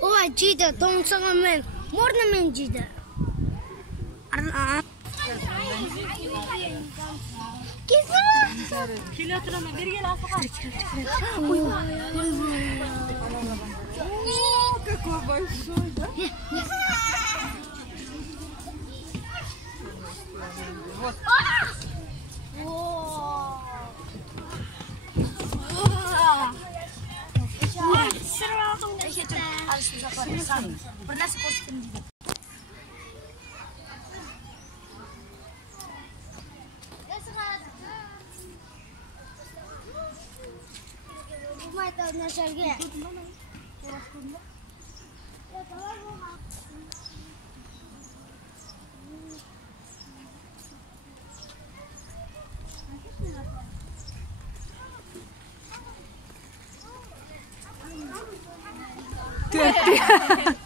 Ой, жиді, тоңсыңа мен, морна мен жиді. Келе тұрана бергел асыға. Какой большой, да? Вот.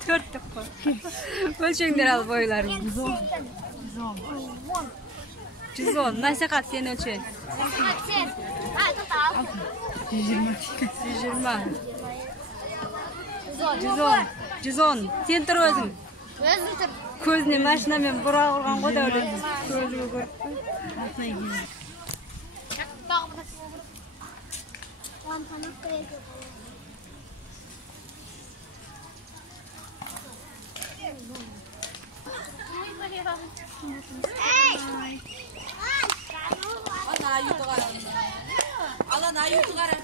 Dört defa. Ölçekler al boyları. 110. Nasıl kat sen ölçün? 120. 110. Sen tur özün. Өзім тұр. Көзіне машинамен бұра құрған ғой да өлі. Көзіме көріп. Alana yutuqara.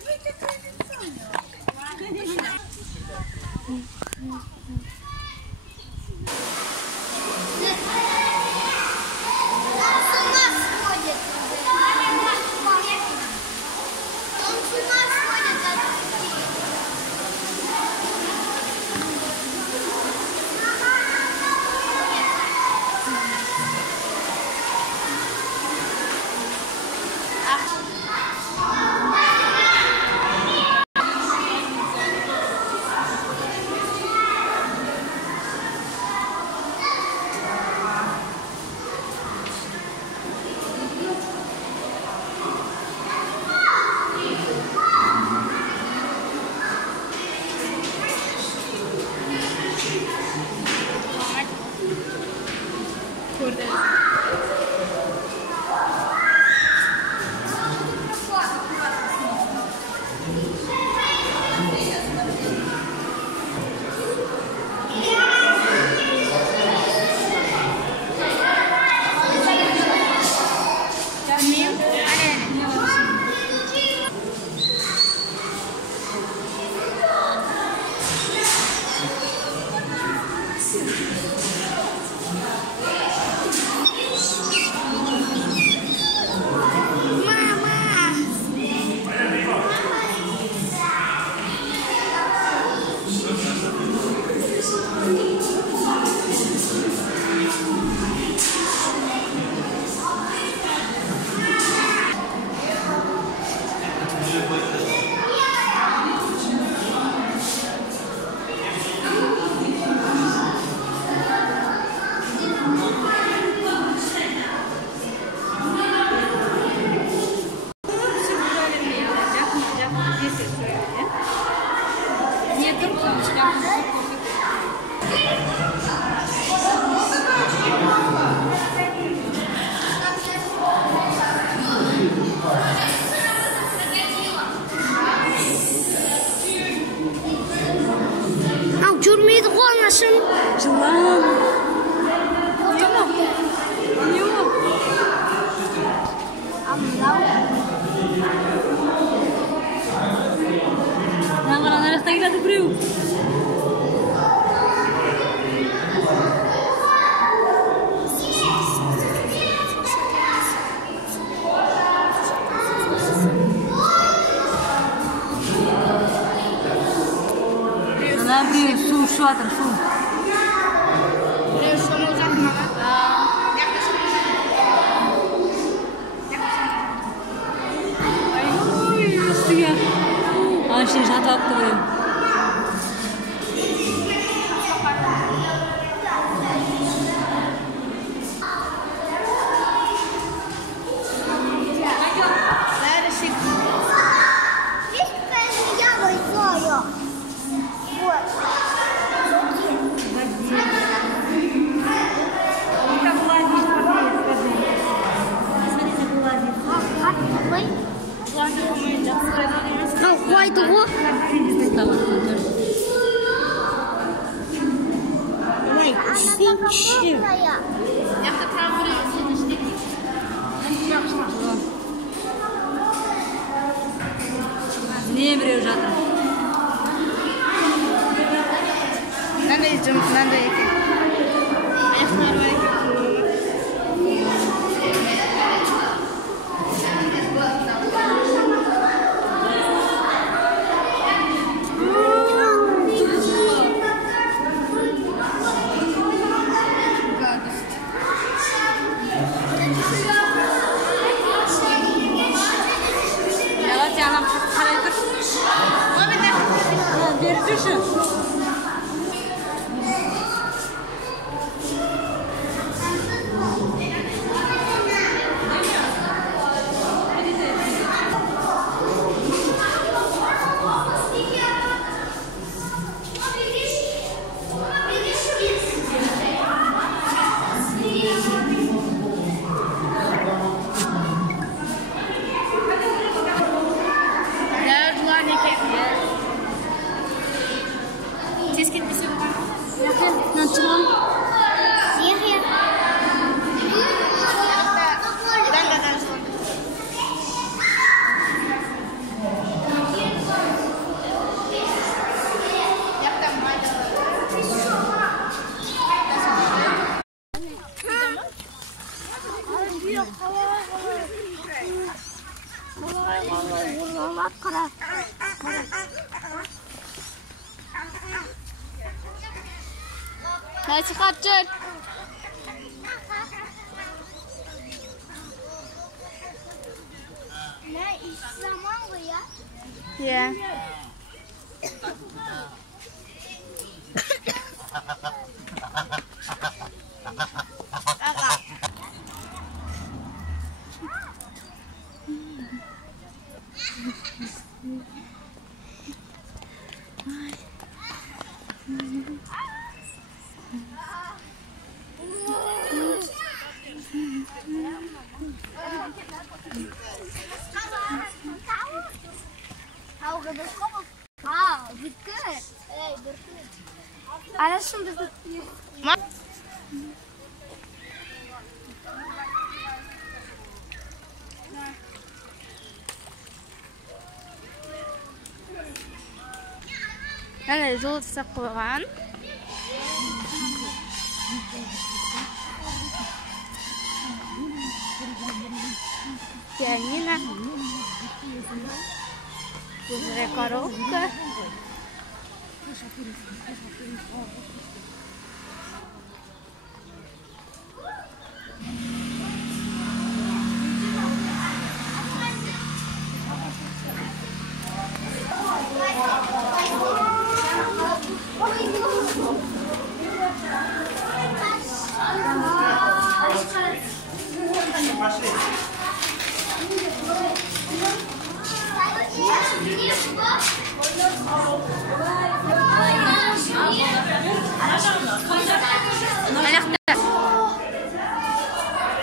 Жүрмейді қолнашым. Жылан. Нағыран арасына келеді біреу. Ана біреу су ішіп жатыр, су. Біреу шомылып жатыр маған. Ой, үстіге. Ана ішіне жатып алыпты біреу. Yakta tramvay Ne birev жатыр? Мынандай мынандай екен. Аяқтары бар екен. Anam qaray tur. Berib turshi. Насихатчы. Ne iş zamanı ya? Ya. Arasın bizi. Ana жол жасап қойған. Пианино. Уже коробка.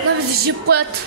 Мына бізді жеп қояды.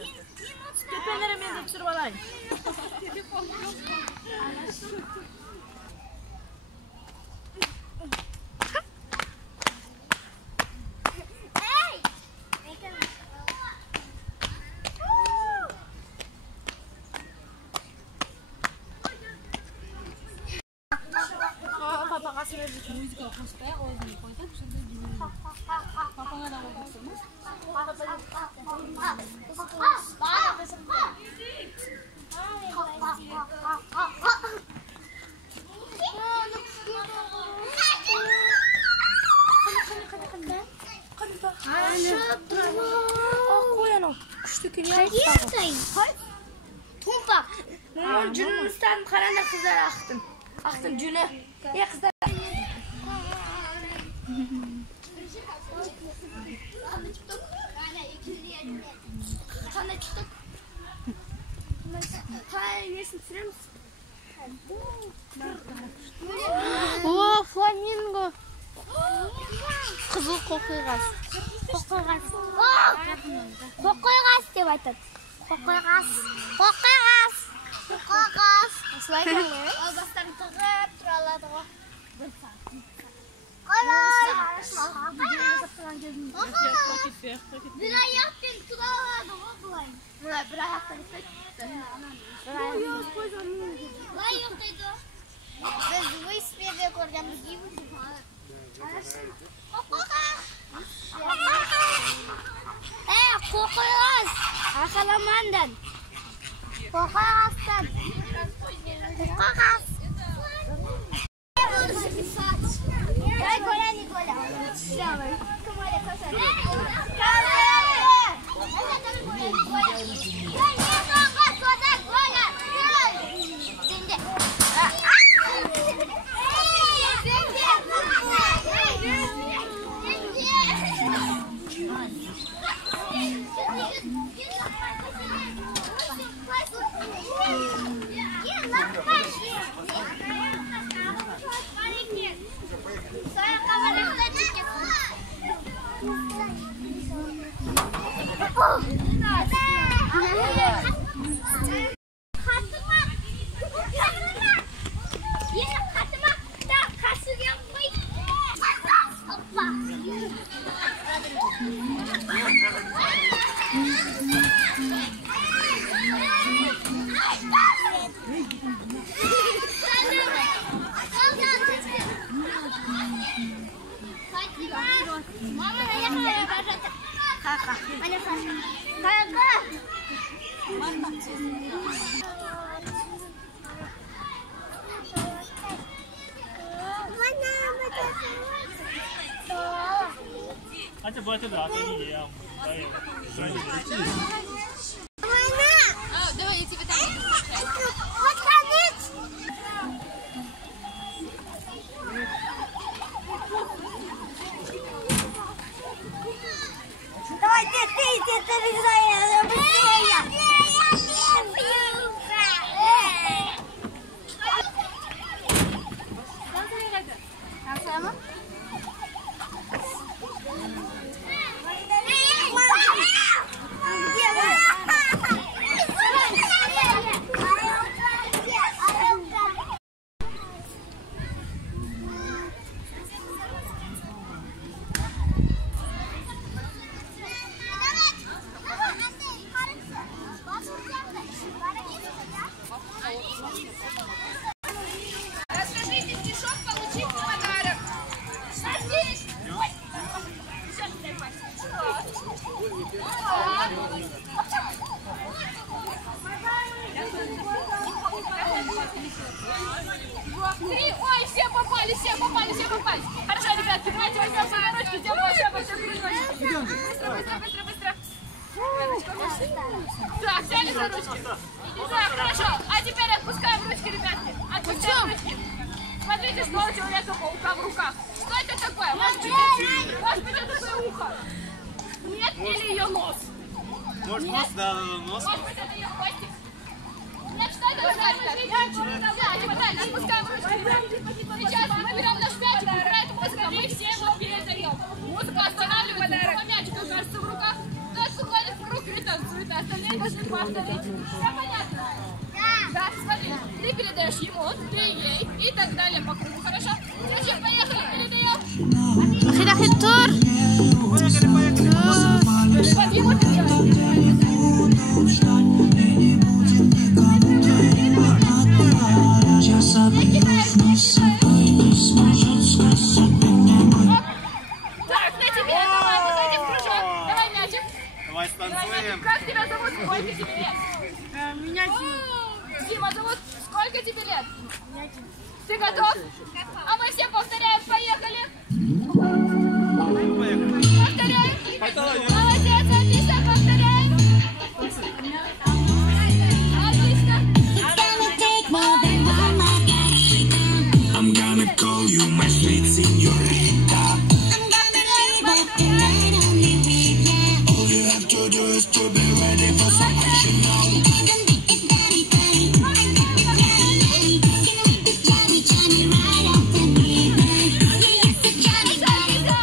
Kepenlerimin de түсіріп алайын. Папаға сөйлеп музыка қоспай өзін қойдық, сонда папаңа да қойдық. Томпақ. Жүнін ұстадым, қаранда қыздар ақтым. Ақтым жүні. Қыздар. Қандай түстік? Қай несін түсіреміз? О, фламинго. Қызыл қоқиғас. Қоқиғас деп айтады. Қоқиғас. Осылай қалай? Ол бастарын тұғып тұра алады ғой. Bir ayaktan tutamadı mı bulay? Bir ayaktan tutamadı. Bulay yoktaydı. Biz bu ismini görgemiz gibi. Kokuyoruz. Akalamandan. Kokuyoruzdan. Kokuyoruz. Gel gola Nikola. Давай. Hadi bu arada rahat değil ya. Hayır. Давай, я тебе там. Давай, ты быстрее, быстрее. Расскажите стишок, получите подарок. Садись. Ой, все попали. Хорошо, ребятки, давайте возьмем свои ручки, сделаем большой кружочек. Быстро. Так, взяли за ручки. Так, хорошо. А теперь отпускаем ручки, ребятки. Отпускаем ручки. Смотрите, что у человека-паука в руках. Что это такое? Может быть, это твое ухо? Нет, или ее нос? Может, нос? Да, нос. Может быть, это ее хвостик? Нет, что это такое? Правильно, отпускаем ручки, ребятки. Сейчас мы берем наш мячик, играет музыка, мы все его передаем. Музыка останавливается, у мячика кажется в руках. Тот, кто ходит в круг и танцует. остальные должны повторить. Все понятно? Да, смотри, ты передаешь ему, ты ей и так далее по кругу, хорошо? Держи, поехали, передаем. тур. Вот ему передаем. Так, на тебе, давай, выходи в кружок. Давай мячик. Давай станцуем. Как тебя зовут? Сколько тебе лет? Меня Дима зовут. Сколько тебе лет? Ты готов? А мы все повторяем. Поехали. Повторяем. Молодец, отлично, повторяем. Отлично. I'm gonna call you my sweet señorita. All you have to do is to be ready for some action now.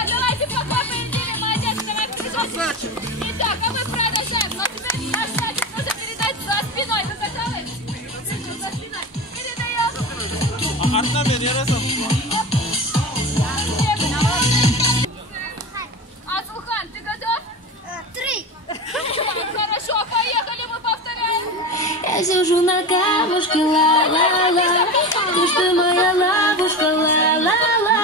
Давайте похлопаем Диме, молодец, давай кружочек. Итак, а мы продолжаем. Но теперь наш мячик нужно передать за спиной. Вы готовы? За спиной. Передаем. Артем, yarasın. Асулхан, ты готов? 3. Хорошо, поехали, мы повторяем. Я сижу на камушке, ла-ла-ла. Ты ж ты моя ловушка, ла-ла-ла.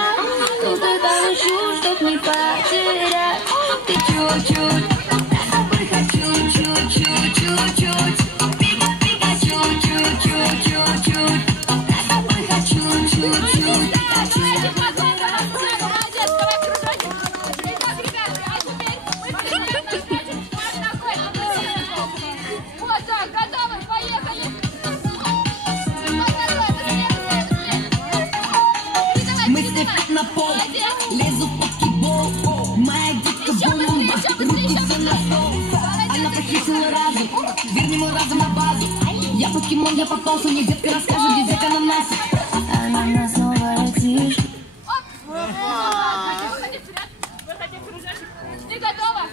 Просто хочу, чтоб не потерять. Ты чуть-чуть, я хочу чуть-чуть. Пика-пика, чуть-чуть. Я тобой хочу чуть-чуть. Давайте похлопаем. Молодец, давай кружочек. Итак, ребята, а теперь мы передаем наш мячик вот такой. Вот так, готовы, поехали. Вот такой, быстрее. Мы степят на пол, лезу под кибол. Моя детка бомба, руку все на стол. Она похитила разум, верни мой разум на базу. Я покемон, я попался, мне детка расскажет, где детка ананасик. Ананас снова летишь. Выходи вперед, выходи в кружочек. Ты готова?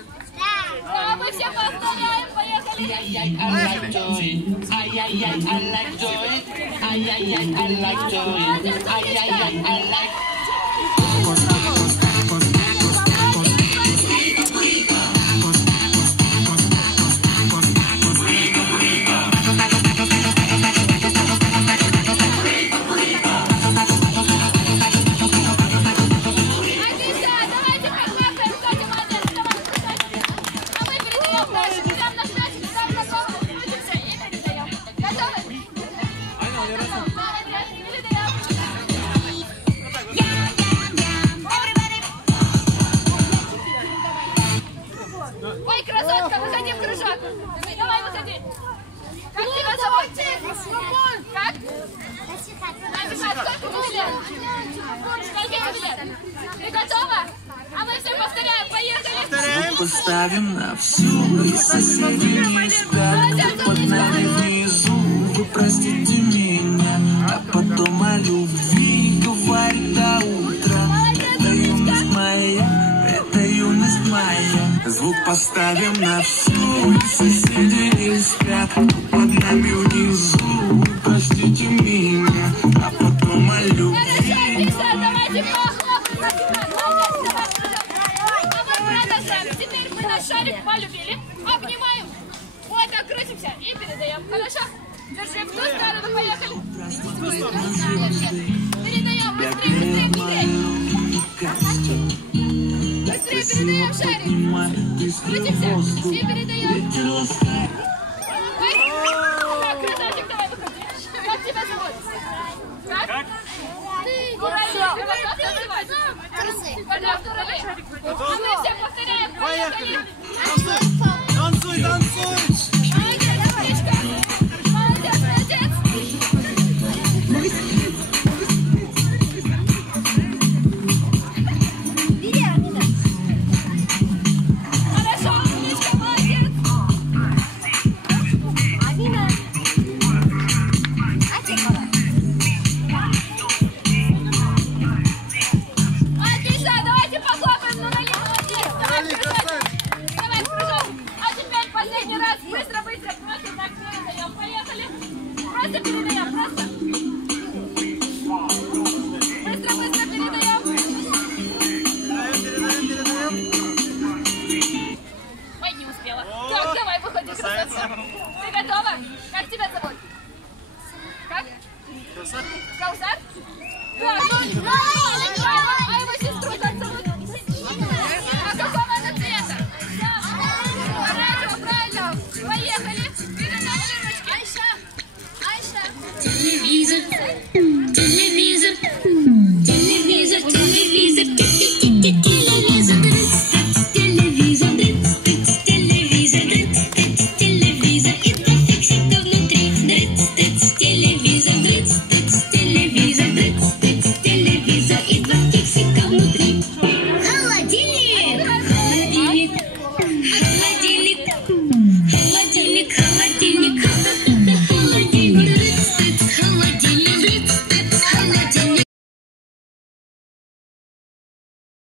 Да, мы все повторяем, поехали. I like joy. I like joy. I like joy. I like. Отлично, давайте похлопаем, Катя, молодец, давай, кружочек. А мы передаем дальше, берем наш мячик, сам готовы, крутимся и передаем. Готовы? Молодец, передаем. Ой, красотка, выходи в кружок. Давай, выходи. Как тебя зовут? Как? Насихат, сколько тебе лет? Сколько тебе лет? Ты готова? А мы все повторяем, поехали. Поставим на всю, и соседи не спят. Под нами внизу, вы простите меня, а потом о любви говорит до утра. Это юность моя. Звук поставим на всю, и соседи не спят. Под нами внизу, вы простите меня, а потом о любви. Хорошо, давайте похлопаем. Молодец, давай, а мы продолжаем. Теперь мы наш шарик полюбили. Обнимаем. Вот так крутимся и передаем. Хорошо? Держи в ту сторону, поехали. Передаем, быстрее. Быстрее передаем шарик. Крутимся и передаем. Ой, так, красавчик, давай выходи. Как тебя зовут? Как? Дуралей, ты вот как называть? Пока в Дуралей. А мы все повторяем, поехали. Танцуй, танцуй. Молодец, девочка. Молодец, молодец. Хорошо, умничка, молодец. Отлично, давайте похлопаем, Нурали, молодец. Давай, кружок. Давай, кружок. А теперь последний раз Быстро, быстро, просто так передаем. Поехали. Просто передаем, просто. Быстро, быстро передаем. Передаем. Ой, не успела. Так, давай, выходи, красавица. Ты готова? Как тебя зовут?